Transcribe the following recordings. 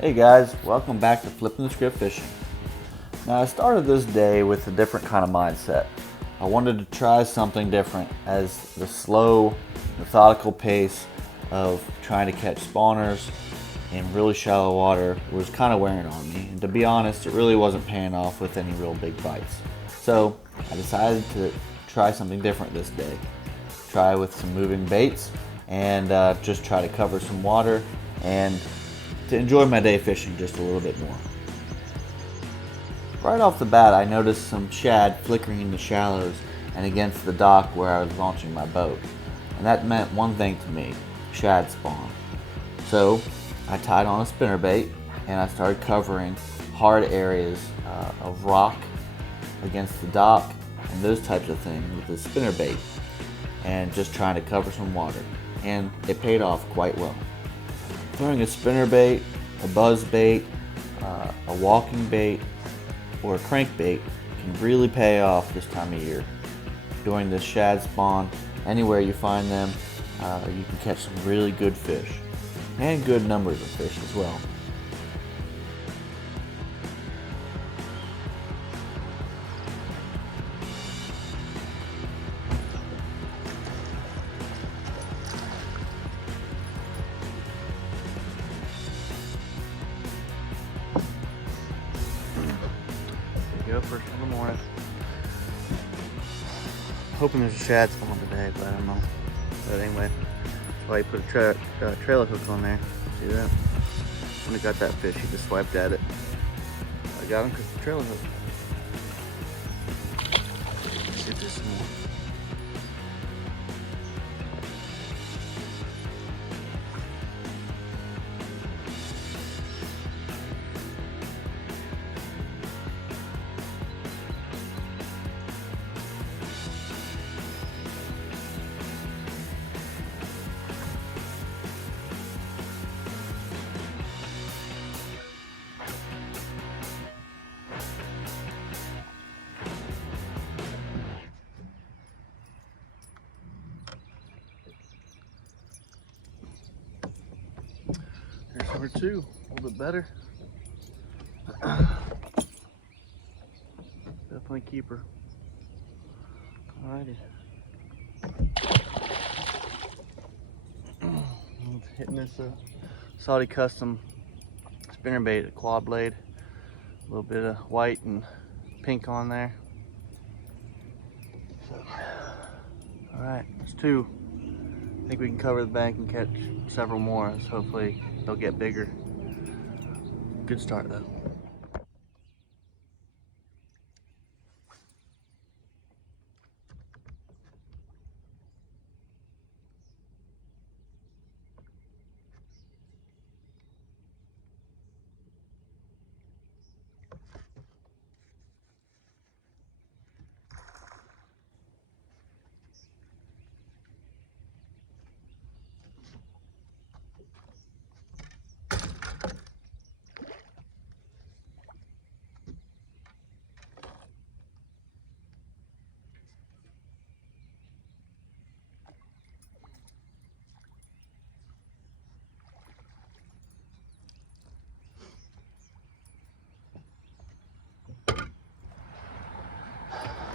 Hey guys, welcome back to Flipping the Script Fishing. Now I started this day with a different kind of mindset. I wanted to try something different, as the slow, methodical pace of trying to catch spawners in really shallow water was kind of wearing on me. And to be honest, it really wasn't paying off with any real big bites. So I decided to try something different this day. Try with some moving baits and just try to cover some water and to enjoy my day fishing just a little bit more. Right off the bat, I noticed some shad flickering in the shallows and against the dock where I was launching my boat. And that meant one thing to me: shad spawn. So I tied on a spinnerbait and I started covering hard areas of rock against the dock and those types of things with the spinnerbait, and just trying to cover some water. And it paid off quite well. Throwing a spinnerbait, a buzz bait, a walking bait, or a crankbait can really pay off this time of year. During this shad spawn, anywhere you find them, you can catch some really good fish, and good numbers of fish as well. Go first thing in the morning. Hoping there's a shad spawn today, but I don't know. But anyway, that's why you put a trailer hook on there. See that? When I got that fish, he just swiped at it. I got him because of the trailer hook. Let's see if there's some more. There's number two, a little bit better. Definitely keeper. Alrighty. Hitting this Saudi Custom spinnerbait, a claw blade. A little bit of white and pink on there. So, alright, there's two. I think we can cover the bank and catch several more, so hopefully they'll get bigger. Good start though.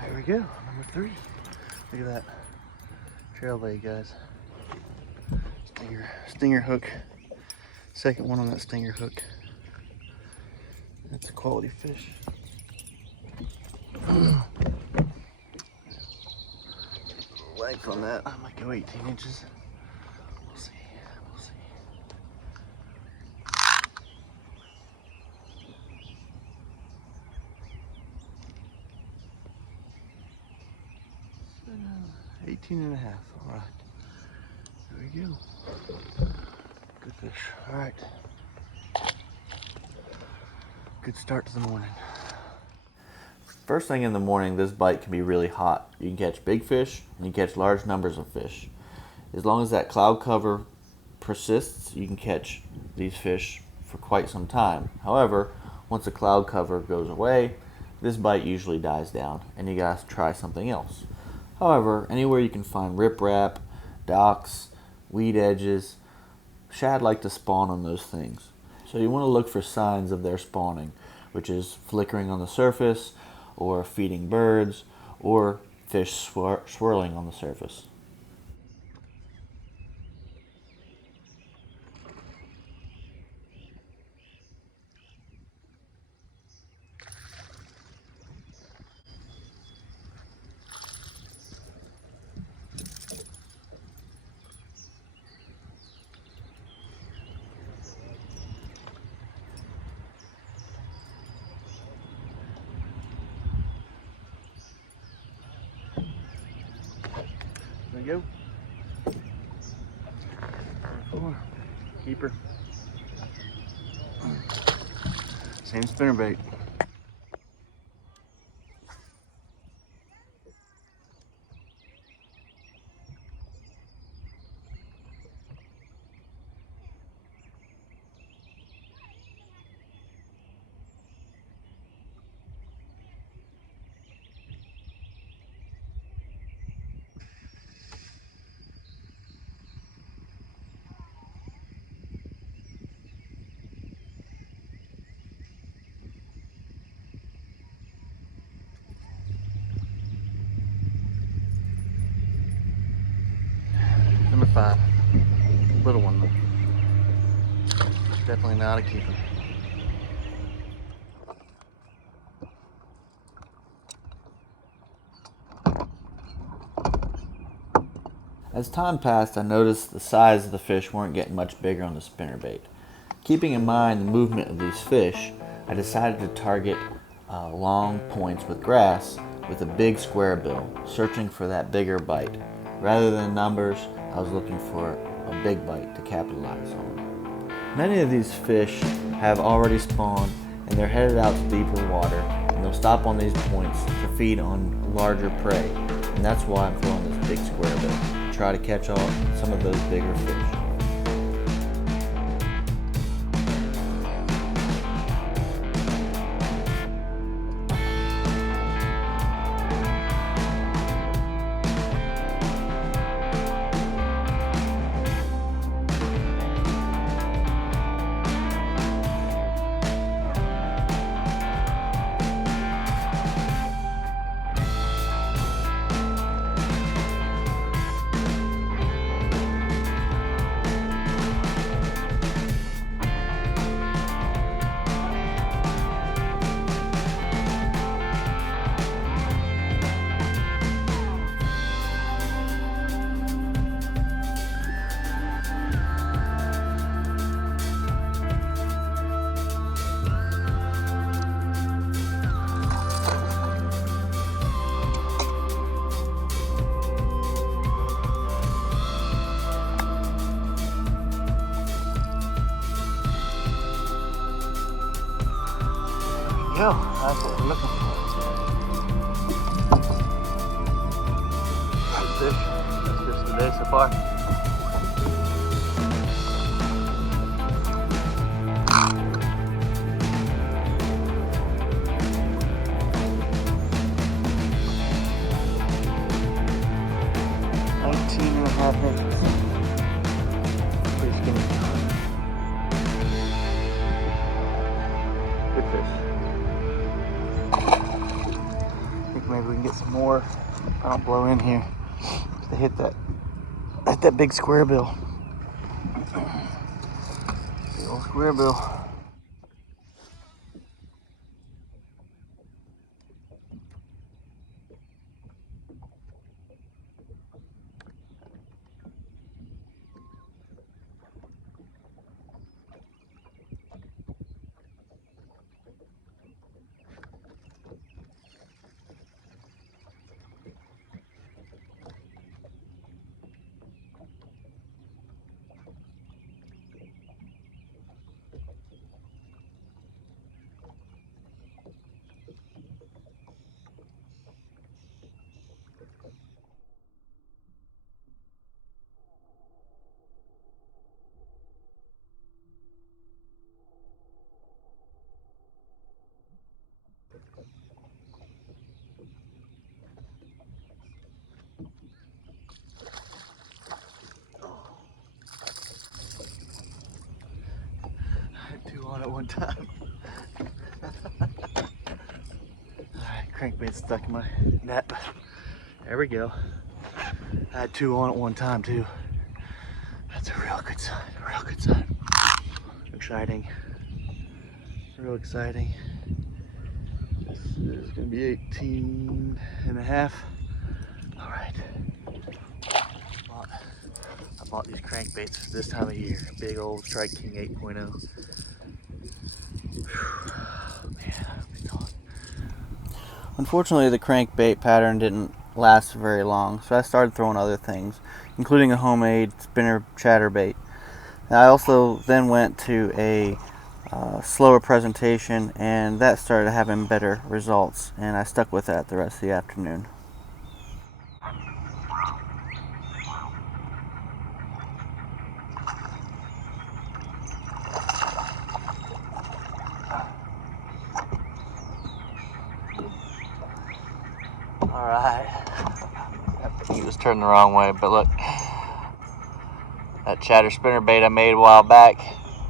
There we go, number three. Look at that trail bait, guys. Stinger hook. Second one on that stinger hook. That's a quality fish. Length on that, I might go 18 inches. We'll see, we'll see. So, 18 and a half, all right. There we go. Good fish, all right. Good start to the morning. First thing in the morning, this bite can be really hot. You can catch big fish and you can catch large numbers of fish. As long as that cloud cover persists, you can catch these fish for quite some time. However, once the cloud cover goes away, this bite usually dies down and you gotta try something else. However, anywhere you can find riprap, docks, weed edges, shad like to spawn on those things. So you want to look for signs of their spawning, which is flickering on the surface, or feeding birds, or fish swirling on the surface. There you go. 4, keeper. Same spinnerbait. Number 5. Little one though. Definitely not a keeper. As time passed, I noticed the size of the fish weren't getting much bigger on the spinnerbait. Keeping in mind the movement of these fish, I decided to target long points with grass with a big square bill, searching for that bigger bite. Rather than numbers, I was looking for a big bite to capitalize on. Many of these fish have already spawned and they're headed out to deeper water, and they'll stop on these points to feed on larger prey, and that's why I'm throwing this big square bill to try to catch some of those bigger fish. Go. That's what we're looking for. Good fish. Best fish of the day so far. $19.5. Pretty skinny. Good fish. Maybe we can get some more. I don't blow in here to hit that big square bill. Big old square bill. on at one time. Alright, crankbait stuck in my net. There we go. I had 2 on at one time too. That's a real good sign, a real good sign. Exciting. Real exciting. This is gonna be 18 and a half. All right. I bought these crankbaits this time of year. Big old Strike King 8.0. Unfortunately, the crankbait pattern didn't last very long, so I started throwing other things, including a homemade spinner chatterbait. I also then went to a slower presentation, and that started having better results, and I stuck with that the rest of the afternoon. Alright, he was turned the wrong way, but look, that chatter spinner bait I made a while back,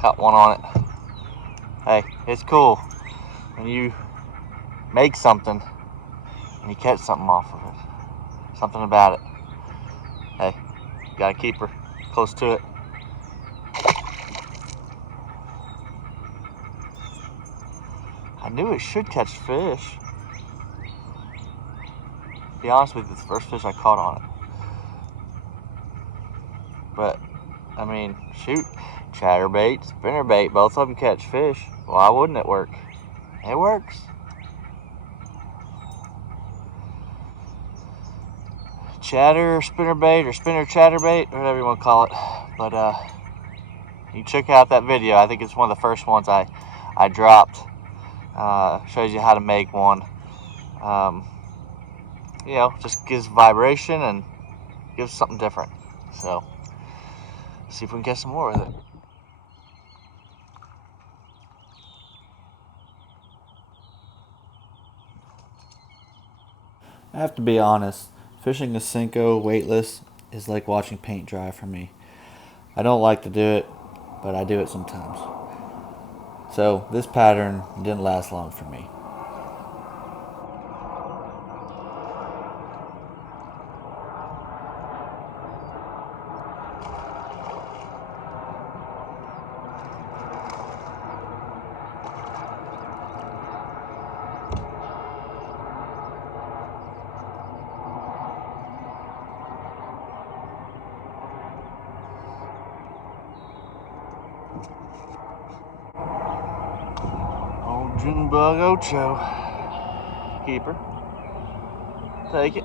caught one on it. Hey, it's cool when you make something and you catch something off of it. Something about it. Hey, you gotta keep her close to it. I knew it should catch fish. To be honest with you, it's the first fish I caught on it. But, I mean, shoot, chatterbait, spinnerbait, both of them catch fish. Why wouldn't it work? It works. Chatter or spinnerbait or spinner chatterbait, whatever you want to call it. But you check out that video. I think it's one of the first ones I dropped. Shows you how to make one. You know, just gives vibration and gives something different. So, see if we can get some more with it. I have to be honest, fishing a Senko weightless is like watching paint dry for me. I don't like to do it, but I do it sometimes. So this pattern didn't last long for me. Old June bug Ocho. Keeper. Take it.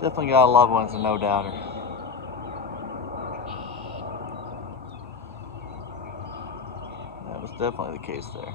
Definitely got a love one, it's a no doubter. That was definitely the case there.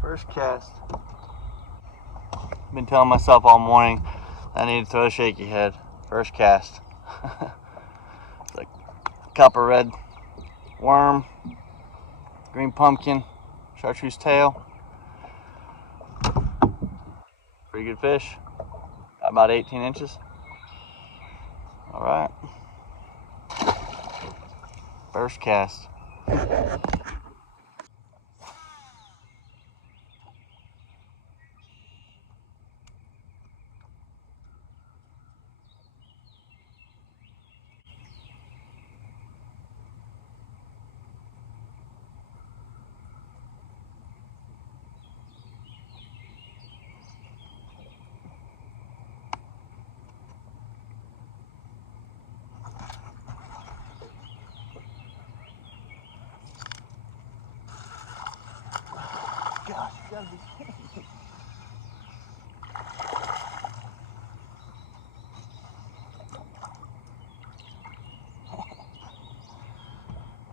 First cast. Been telling myself all morning I need to throw a shaky head. First cast. It's like copper red worm, green pumpkin, chartreuse tail. Pretty good fish. About 18 inches. All right. First cast. gotta be kidding me.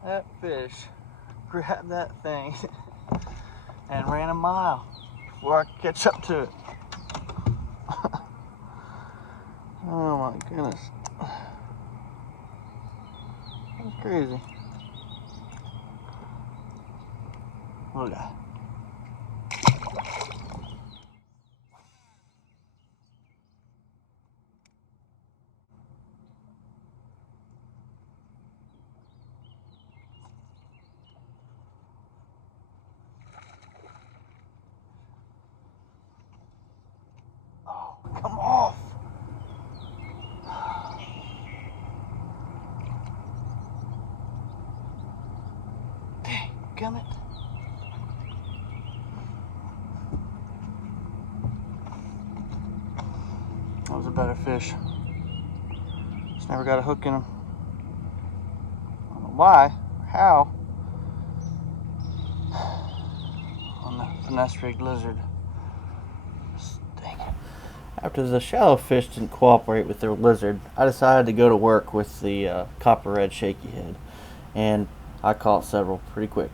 That fish grabbed that thing and ran a mile before I could catch up to it. Oh my goodness. That's crazy. Look at that. Oh, come off. Dang, gummit. That was a better fish. Just never got a hook in him. I don't know why, or how. On the Finesse rigged lizard. Dang it. After the shallow fish didn't cooperate with their lizard, I decided to go to work with the copper red shaky head, and I caught several pretty quick.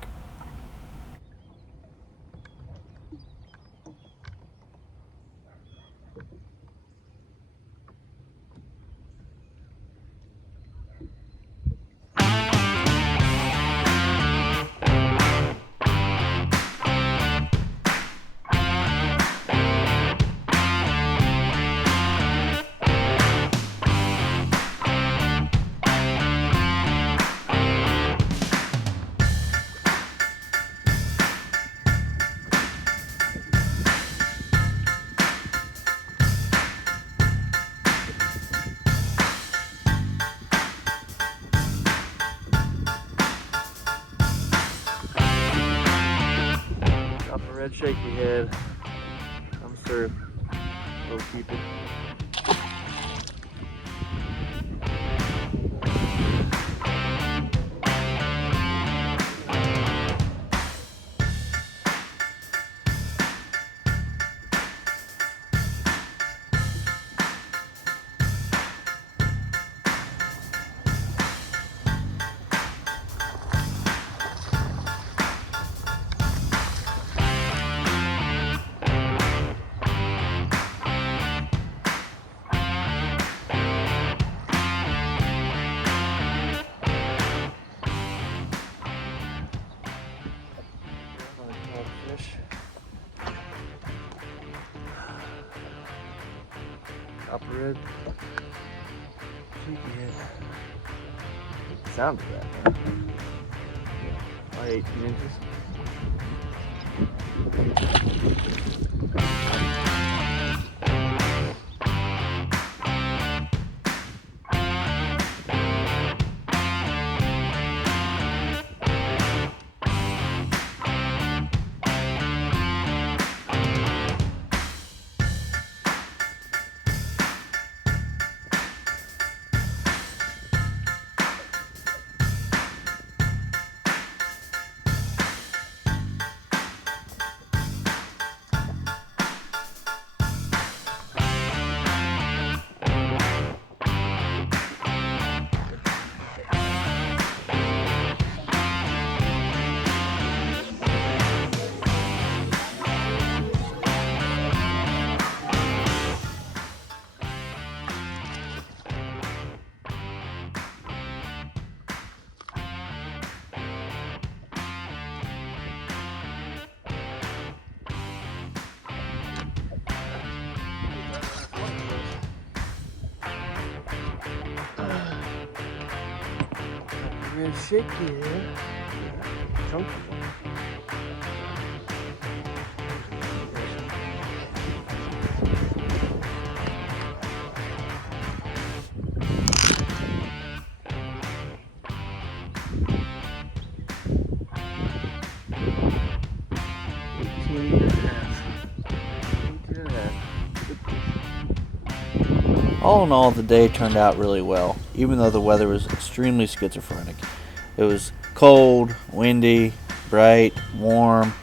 Red shaky head comes through. We'll keep it. Copper red. Shaky head. Sounded that, man. Probably 18 inches. Red shaky head. Chunky one. All in all, the day turned out really well, even though the weather was extremely schizophrenic. It was cold, windy, bright, warm,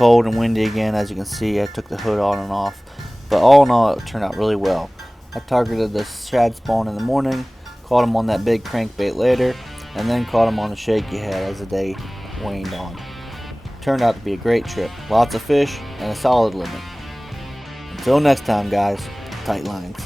cold and windy again. As you can see, I took the hood on and off, but all in all, it turned out really well. I targeted the shad spawn in the morning, caught him on that big crankbait later, and then caught him on the shaky head as the day waned on. Turned out to be a great trip. Lots of fish and a solid limit. Until next time, guys, tight lines.